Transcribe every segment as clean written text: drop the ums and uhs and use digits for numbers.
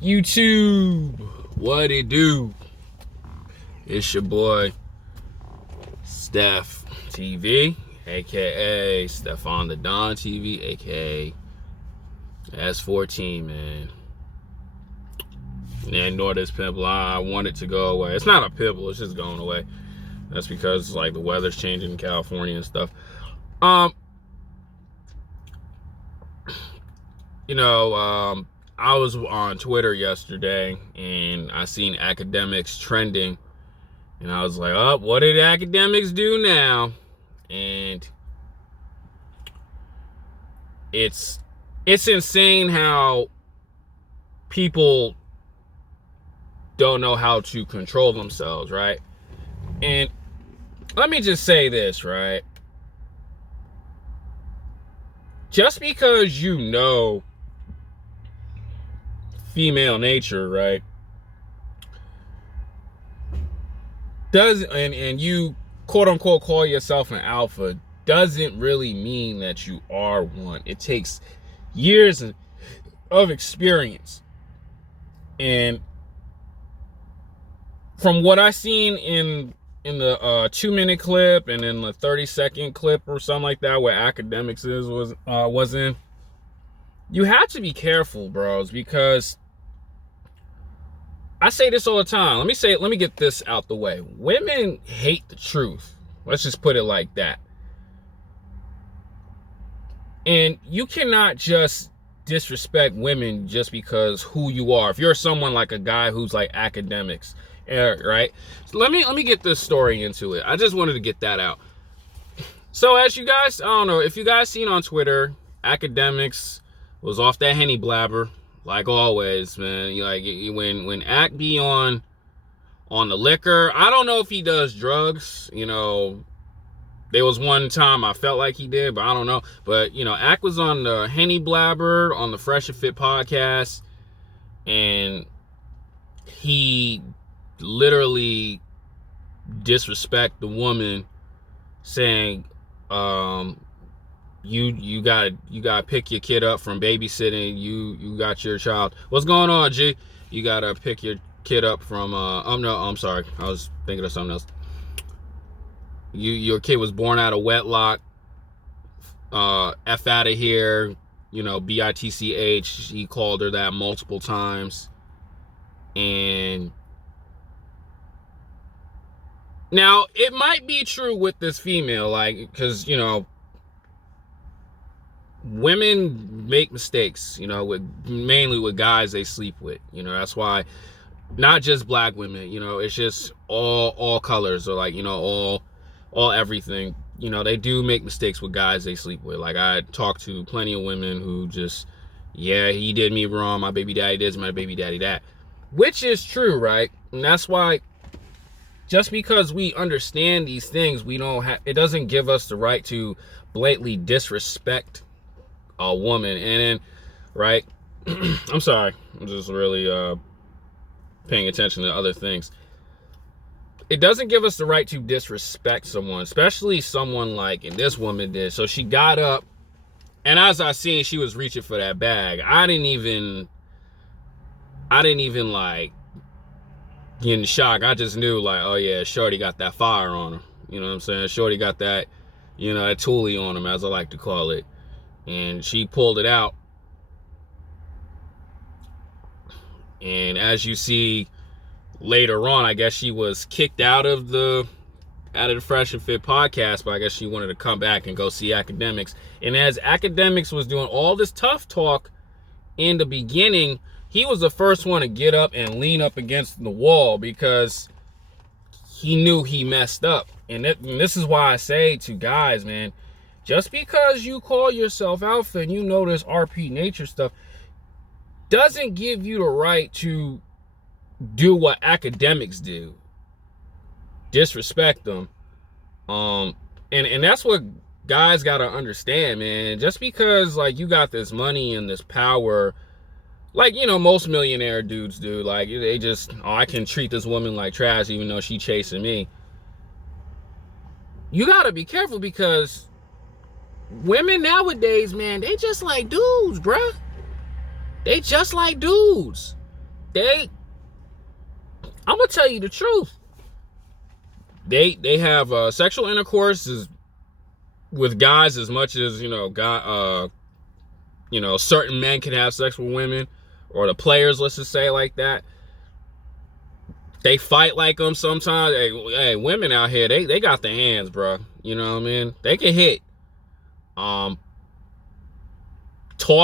YouTube, what it do? It's your boy Steph TV, aka Stefan the Don TV, aka S14, man. Yeah, ignore this pimple. I want it to go away. It's not a pimple, it's just going away. That's because like the weather's changing in California and stuff. I was on Twitter yesterday and I seen Akademiks trending, and I was like, oh, what did Akademiks do now? And it's insane how people don't know how to control themselves, right? And let me just say this, right? Just because you know female nature, right, and you quote unquote call yourself an alpha, doesn't really mean that you are one. It takes years of experience. And from what I seen in the 2-minute clip and in the 30-second clip or something like that where Akademiks was in, you have to be careful, bros, because I say this all the time. Let me get this out the way. Women hate the truth. Let's just put it like that. And you cannot just disrespect women just because who you are. If you're someone like a guy who's like Akademiks, right? So let me get this story into it. I just wanted to get that out. So as you guys, I don't know if you guys seen on Twitter, Akademiks was off that Henny blabber. Like always, man. Like when Ak be on the liquor, I don't know if he does drugs. There was one time I felt like he did, but I don't know. But Ak was on the Henny blabber on the Fresh and Fit podcast, and he literally disrespect the woman, saying, You gotta pick your kid up from babysitting. You got your child. What's going on, G? You gotta pick your kid up from no, I'm sorry. I was thinking of something else. Your kid was born out of wedlock. F out of here. BITCH. He called her that multiple times. And now it might be true with this female, like, because women make mistakes, mainly with guys they sleep with. That's why, not just black women, it's just all colors, or like, all everything. They do make mistakes with guys they sleep with. Like, I talked to plenty of women who just, yeah, he did me wrong, my baby daddy this, my baby daddy that. Which is true, right? And that's why, just because we understand these things, it doesn't give us the right to blatantly disrespect a woman. And then, right, I'm sorry, I'm just really paying attention to other things. It doesn't give us the right to disrespect someone, especially someone like, and this woman did. So she got up, and as I seen, she was reaching for that bag. I didn't even like get in shock. I just knew, like, oh yeah, shorty got that fire on her. You know what I'm saying? Shorty got that, that toolie on him, as I like to call it. And she pulled it out. And as you see later on, I guess she was kicked out of the Fresh and Fit podcast, but I guess she wanted to come back and go see Akademiks. And as Akademiks was doing all this tough talk in the beginning, he was the first one to get up and lean up against the wall because he knew he messed up. And this is why I say to guys, man, just because you call yourself alpha and you know this RP nature stuff doesn't give you the right to do what Akademiks do. Disrespect them. And that's what guys gotta understand, man. Just because like you got this money and this power, like, most millionaire dudes do, like they just, I can treat this woman like trash even though she chasing me. You gotta be careful, because women nowadays, man, they just like dudes, bruh. They just like dudes. I'm gonna tell you the truth. They have sexual intercourse with guys as much as certain men can have sex with women, or the players, let's just say like that. They fight like them sometimes. Hey, women out here, they got the hands, bro. You know what I mean? They can hit. Talk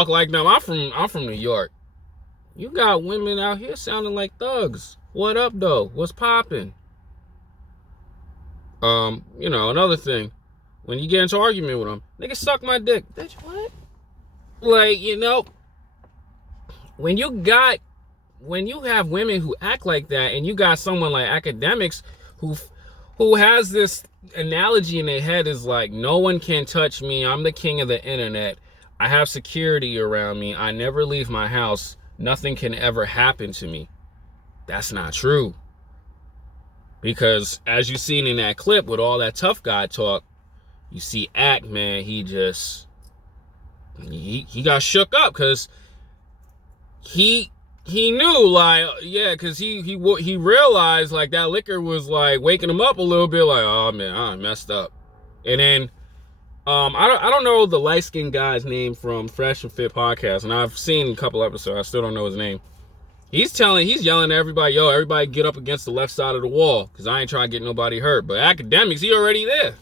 like them. I'm from New York. You got women out here sounding like thugs. What up though? What's popping? Another thing, when you get into argument with them, nigga, suck my dick. Bitch, what? Like, when you have women who act like that, and you got someone like Akademiks who has this analogy in their head, is like, no one can touch me. I'm the king of the internet. I have security around me. I never leave my house. Nothing can ever happen to me. That's not true. Because as you seen in that clip with all that tough guy talk, you see Ak, man, he got shook up because he knew, like, yeah, because he realized, like, that liquor was like waking him up a little bit, like, oh man, I messed up. And then I don't know the light-skinned guy's name from Fresh and Fit podcast, and I've seen a couple episodes. I still don't know his name. He's yelling at everybody, yo, everybody get up against the left side of the wall, because I ain't trying to get nobody hurt. But Akademiks, he already there.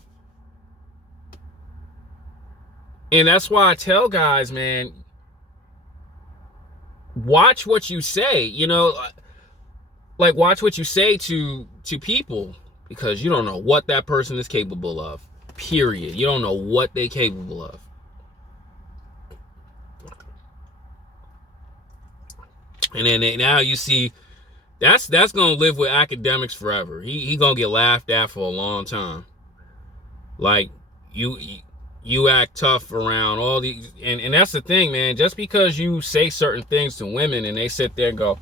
And that's why I tell guys, man, watch what you say, like, watch what you say to people, because you don't know what that person is capable of, period. You don't know what they're capable of. And then now you see, that's gonna live with Akademiks forever. He gonna get laughed at for a long time. Like, you act tough around all these, and that's the thing, man. Just because you say certain things to women and they sit there and go,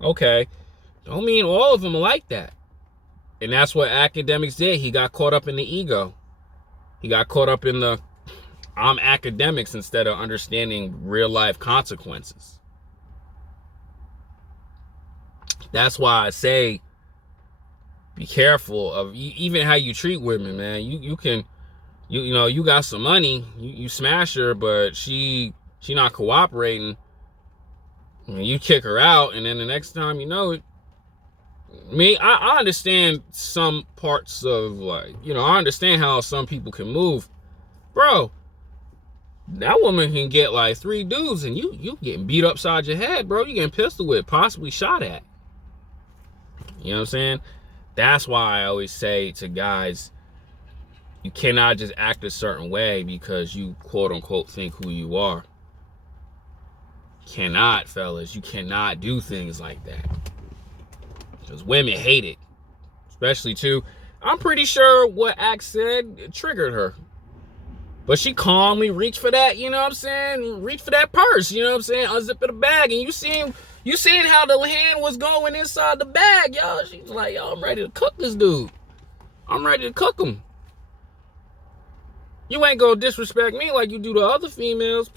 okay, don't mean all of them are like that. And that's what Akademiks did. He got caught up in the ego. He got caught up in the I'm Akademiks instead of understanding real life consequences. That's why I say, be careful of even how you treat women, man. You got some money, you smash her, but she not cooperating. You kick her out, and then the next time you know it, I understand some parts of, like, I understand how some people can move, bro. That woman can get like 3 dudes, and you getting beat upside your head, bro. You getting pistol whipped, possibly shot at. You know what I'm saying? That's why I always say to guys, you cannot just act a certain way because you quote unquote think who you are. Cannot, fellas. You cannot do things like that. Because women hate it. Especially too, I'm pretty sure what Ak said triggered her. But she calmly reached for that, you know what I'm saying? Reach for that purse, you know what I'm saying? Unzip the bag, and you seen how the hand was going inside the bag, y'all. She's like, yo, I'm ready to cook this dude. I'm ready to cook him. You ain't gonna disrespect me like you do to other females.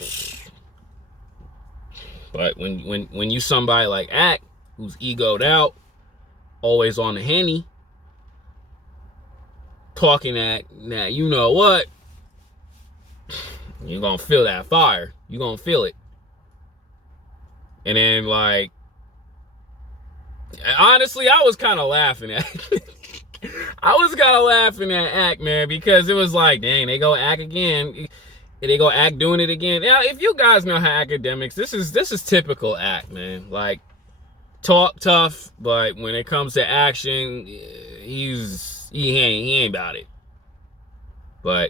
But when you somebody like Ak, who's egoed out, always on the henny, talking that you know what, you're gonna feel that fire. You're gonna feel it. And then, like, honestly, I was kind of laughing at Ak, man, because it was like, dang, they go Ak again. They go Ak doing it again. Now, if you guys know how Akademiks, this is typical Ak, man. Like, talk tough, but when it comes to action, he ain't about it. But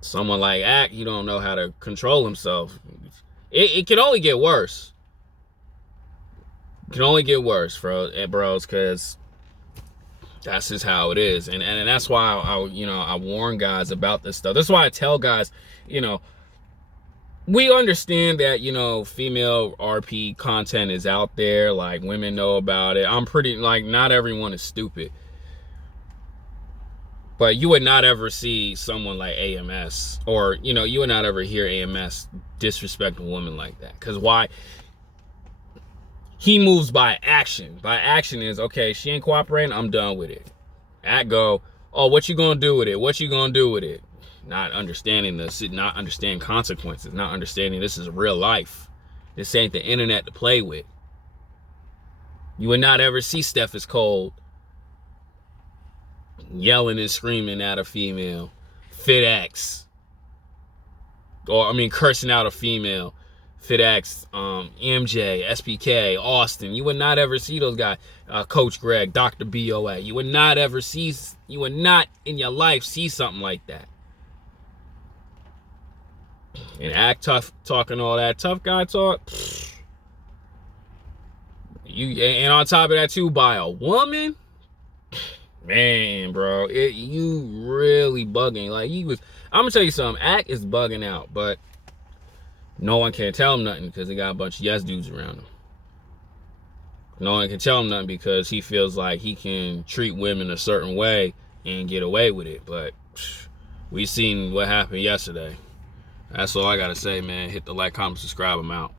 someone like Ak, he don't know how to control himself. It can only get worse. It can only get worse, bros, because that's just how it is. And that's why I warn guys about this stuff. That's why I tell guys, we understand that, female RP content is out there. Like, women know about it. I'm pretty, like, not everyone is stupid. But you would not ever see someone like AMS, or, you would not ever hear AMS disrespect a woman like that. Because why? He moves by action. By action is, okay, she ain't cooperating, I'm done with it. Act go, oh, what you gonna do with it? What you gonna do with it? Not understanding this, not understanding consequences, not understanding this is real life. This ain't the internet to play with. You would not ever see Steph is cold yelling and screaming at a female. FitX. Or, I mean, cursing out a female. FitX, MJ, SPK, Austin. You would not ever see those guys. Coach Greg, Dr. BOA. You would not in your life see something like that. And act tough, talking all that tough guy talk. And on top of that too, by a woman. Man, bro, you really bugging. Like, I'm gonna tell you something. Act is bugging out, but no one can tell him nothing because he got a bunch of yes dudes around him. No one can tell him nothing because he feels like he can treat women a certain way and get away with it. But we seen what happened yesterday. That's all I gotta say, man. Hit the like, comment, subscribe. I'm out.